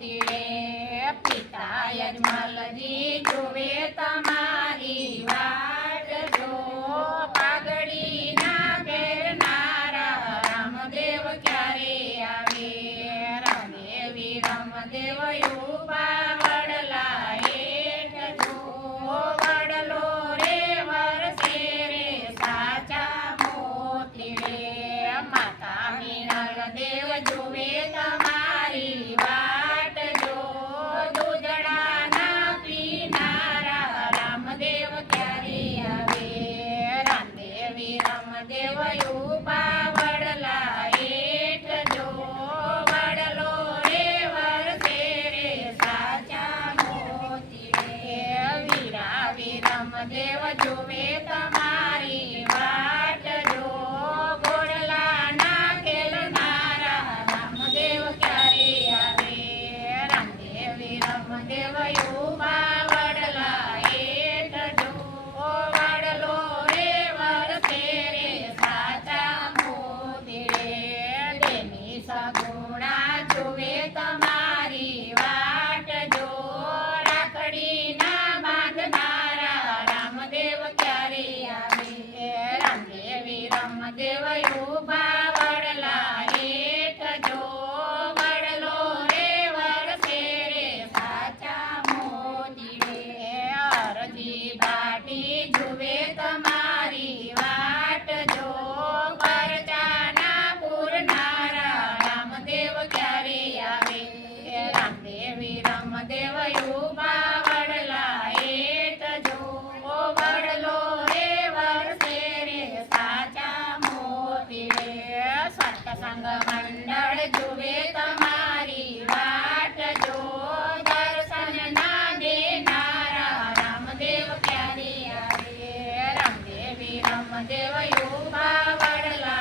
રે પિતા યજમલજી જુએ તમારી વાટ જો પાઘડીના પહેરનારા રામદેવ ક્યારે આવે? રામદેવી રામદેવ યુવા વડલા હેઠ. જો વડલો રે વરસે રે સાચા મોતી માતા મિનલ દેવ રામદેવી રામદેવ યુપા વડલા હેઠ જો વડલો રે સાચા મોતી રે વીરા વિરમ દેવ જુએ તમારી વાટ જો ગોળલાના ખેલનારા રામદેવ ક્યારે આવે? રામદેવી રામદેવ યુવા વડલા હેઠ જો વડલો રે વરસે રે સાચા મોતી રે તેની સગુણા જુએ તમારી વાટ જો રાખડીના બાંધનારા રામદેવ ક્યારે આવે રામદેવી રામદેવ સંગ મંડળ જુએ તમારી વાટ જો. દર્શન ના દેનારા રામદેવ ક્યારે આવે રામદેવી, રામદેવ યુવા વડલા.